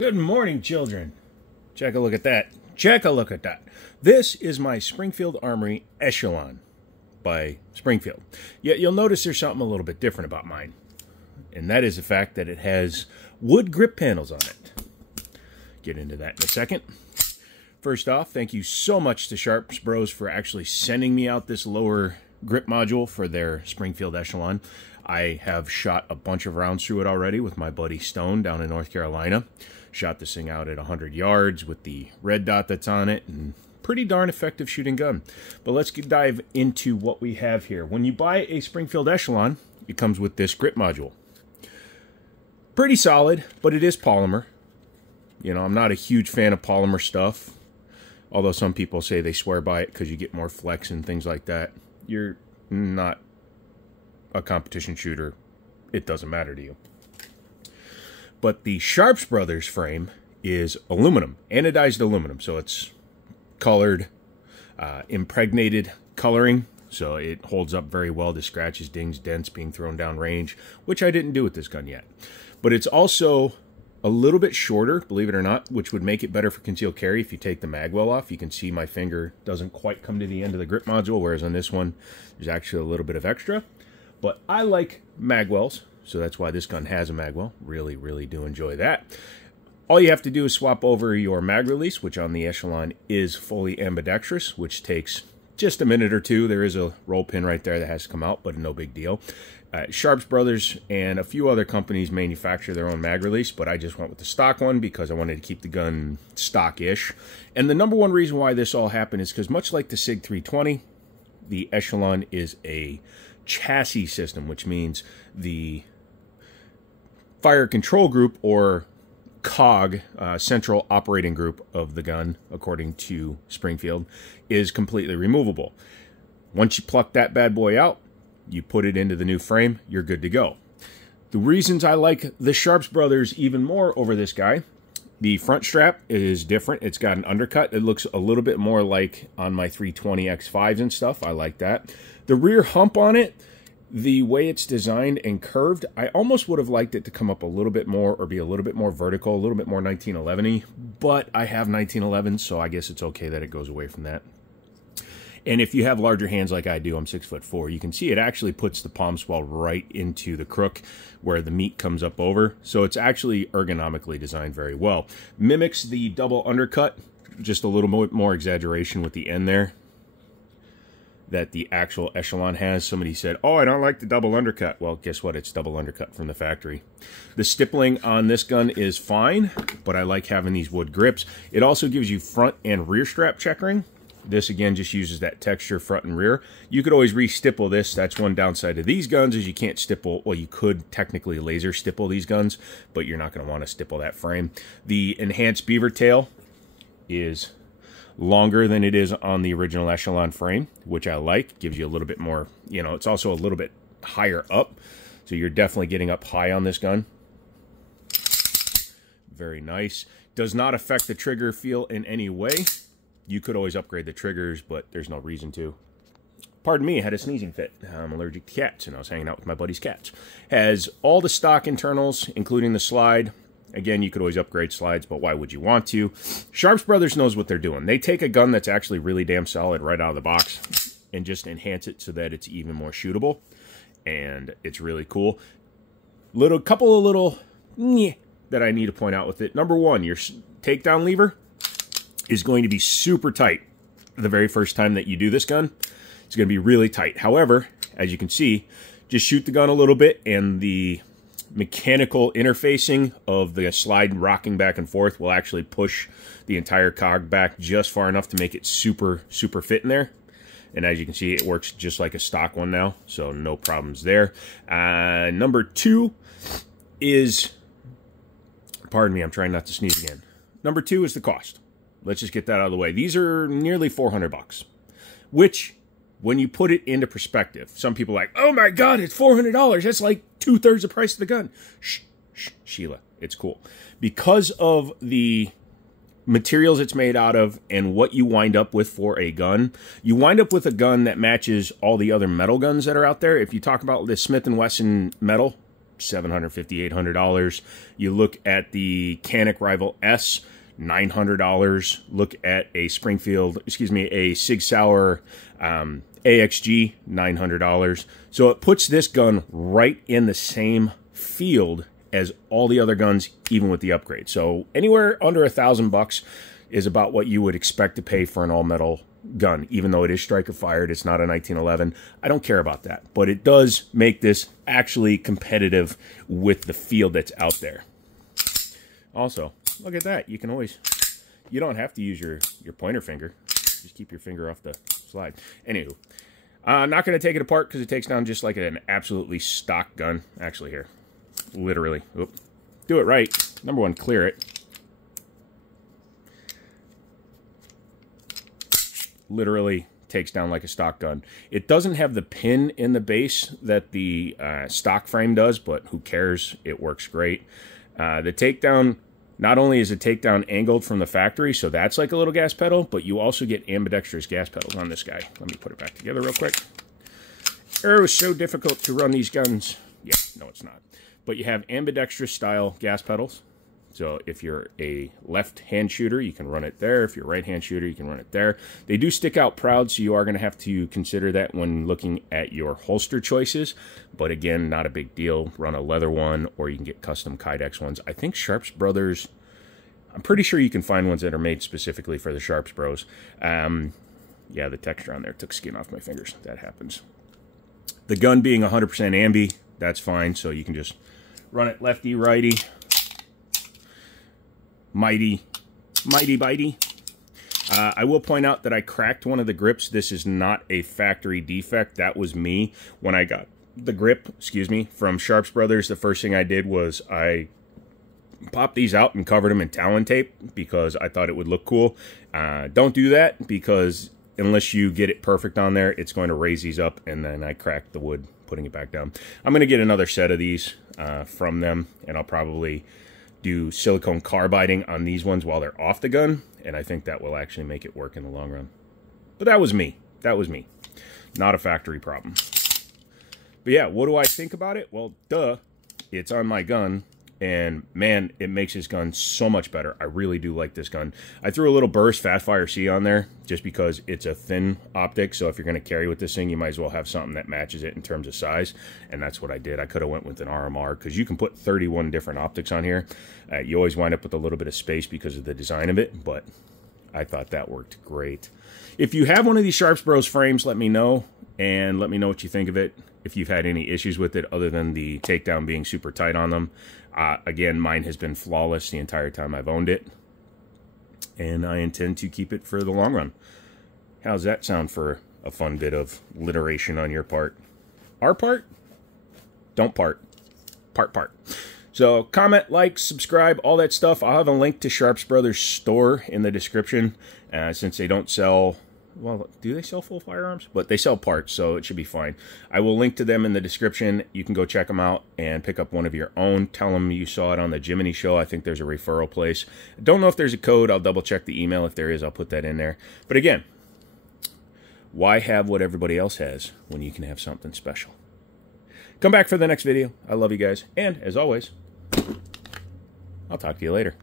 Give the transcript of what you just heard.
Good morning, children. Check a look at that. Check a look at that. This is my Springfield Armory Echelon by Springfield. Yet you'll notice there's something a little bit different about mine. And that is the fact that it has wood grip panels on it. Get into that in a second. First off, thank you so much to Sharps Bros for actually sending me out this lower grip module for their Springfield Echelon. I have shot a bunch of rounds through it already with my buddy Stone down in North Carolina. Shot this thing out at 100 yards with the red dot that's on it, and pretty darn effective shooting gun. But let's dive into what we have here. When you buy a Springfield Echelon, it comes with this grip module. Pretty solid, but it is polymer. You know, I'm not a huge fan of polymer stuff, although some people say they swear by it because you get more flex and things like that. You're not a competition shooter. It doesn't matter to you. But the Sharps Brothers frame is aluminum, anodized aluminum. So it's colored, impregnated coloring. So it holds up very well to scratches, dings, dents being thrown down range, which I didn't do with this gun yet. But it's also a little bit shorter, believe it or not, which would make it better for concealed carry. If you take the magwell off, you can see my finger doesn't quite come to the end of the grip module, whereas on this one, there's actually a little bit of extra. But I like magwells, so that's why this gun has a magwell. Really, really do enjoy that. All you have to do is swap over your mag release, which on the Echelon is fully ambidextrous, which takes just a minute or two. There is a roll pin right there that has to come out, but no big deal. Sharps Brothers and a few other companies manufacture their own mag release, but I just went with the stock one because I wanted to keep the gun stock-ish. And the number one reason why this all happened is because much like the SIG 320, the Echelon is a chassis system, which means the fire control group, or COG, central operating group of the gun, according to Springfield, is completely removable. Once you pluck that bad boy out, you put it into the new frame, you're good to go. The reasons I like the Sharps Brothers even more over this guy: the front strap is different. It's got an undercut. It looks a little bit more like on my 320 X5s and stuff. I like that. The rear hump on it, the way it's designed and curved, I almost would have liked it to come up a little bit more or be a little bit more vertical, a little bit more 1911-y, but I have 1911, so I guess it's okay that it goes away from that. And if you have larger hands like I do, I'm 6'4", you can see it actually puts the palm swell right into the crook where the meat comes up over. So it's actually ergonomically designed very well. Mimics the double undercut, just a little bit more exaggeration with the end there that the actual Echelon has. Somebody said, oh, I don't like the double undercut. Well, guess what? It's double undercut from the factory. The stippling on this gun is fine, but I like having these wood grips. It also gives you front and rear strap checkering. This, again, just uses that texture front and rear. You could always re-stipple this. That's one downside of these guns, is you can't stipple. Well, you could technically laser stipple these guns, but you're not going to want to stipple that frame. The enhanced beaver tail is longer than it is on the original Echelon frame, which I like. Gives you a little bit more, you know, it's also a little bit higher up, so you're definitely getting up high on this gun. Very nice. Does not affect the trigger feel in any way. You could always upgrade the triggers, but there's no reason to. Pardon me, I had a sneezing fit. I'm allergic to cats, and I was hanging out with my buddy's cats. Has all the stock internals, including the slide. Again, you could always upgrade slides, but why would you want to? Sharps Brothers knows what they're doing. They take a gun that's actually really damn solid right out of the box and just enhance it so that it's even more shootable. And it's really cool. Couple of little that I need to point out with it. Number one, your takedown lever is going to be super tight the very first time that you do this gun. It's going to be really tight. However, as you can see, just shoot the gun a little bit and the mechanical interfacing of the slide rocking back and forth will actually push the entire cog back just far enough to make it super fit in there. And as you can see, it works just like a stock one now, so no problems there. Number two is, pardon me, I'm trying not to sneeze again. Number two is the cost. Let's just get that out of the way. These are nearly 400 bucks, which, when you put it into perspective, some people are like, oh my God, it's $400. That's like 2/3 the price of the gun. Shh, Sheila, it's cool. Because of the materials it's made out of and what you wind up with for a gun, you wind up with a gun that matches all the other metal guns that are out there. If you talk about the Smith & Wesson metal, $750, $800. You look at the Canic Rival S, $900. Look at a a Sig Sauer AXG, $900. So it puts this gun right in the same field as all the other guns, even with the upgrade. So anywhere under $1,000 is about what you would expect to pay for an all-metal gun. Even though it is striker fired, it's not a 1911. I don't care about that, but it does make this actually competitive with the field that's out there. Also, look at that. You can always, you don't have to use your pointer finger. Just keep your finger off the slide. Anywho, I'm not going to take it apart because it takes down just like an absolutely stock gun. Actually, here, literally, do it right. Number one, clear it. Literally takes down like a stock gun. It doesn't have the pin in the base that the stock frame does, but who cares? It works great. The takedown, not only is the takedown angled from the factory, so that's like a little gas pedal, but you also get ambidextrous gas pedals on this guy. Let me put it back together real quick. It was so difficult to run these guns. Yeah, no, it's not. But you have ambidextrous style gas pedals. So if you're a left-hand shooter, you can run it there. If you're a right-hand shooter, you can run it there. They do stick out proud, so you are going to have to consider that when looking at your holster choices. But again, not a big deal. Run a leather one, or you can get custom Kydex ones. I think Sharps Brothers, I'm pretty sure you can find ones that are made specifically for the Sharps Bros. Yeah, the texture on there took skin off my fingers. That happens. The gun being 100% ambi, that's fine. So you can just run it lefty, righty. Mighty bitey. I will point out that I cracked one of the grips. This is not a factory defect. That was me. When I got the grip, from Sharps Brothers, the first thing I did was I popped these out and covered them in Talon tape because I thought it would look cool. Don't do that because unless you get it perfect on there, it's going to raise these up, and then I cracked the wood putting it back down. I'm going to get another set of these from them, and I'll probably do silicone carbiding on these ones while they're off the gun, and I think that will actually make it work in the long run. But that was me. That was me. Not a factory problem. But yeah, what do I think about it? Well, duh, it's on my gun, and man, it makes this gun so much better. I really do like this gun. I threw a little burst Fastfire C on there just because it's a thin optic, so if you're going to carry with this thing, you might as well have something that matches it in terms of size, and that's what I did. I could have went with an RMR because you can put 31 different optics on here. You always wind up with a little bit of space because of the design of it, but I thought that worked great. If you have one of these Sharps Bros frames, let me know, and let me know what you think of it. If you've had any issues with it other than the takedown being super tight on them. Again, mine has been flawless the entire time I've owned it, and I intend to keep it for the long run. How's that sound for a fun bit of alliteration on your part? Our part? Don't part. Part. So comment, like, subscribe, all that stuff. I'll have a link to Sharps Brothers store in the description, since they don't sell... Well, do they sell full firearms? But they sell parts, so it should be fine. I will link to them in the description. You can go check them out and pick up one of your own. Tell them you saw it on the Jiminy Show. I think there's a referral place. Don't know if there's a code. I'll double check the email. If there is, I'll put that in there. But again, why have what everybody else has when you can have something special? Come back for the next video. I love you guys. And as always, I'll talk to you later.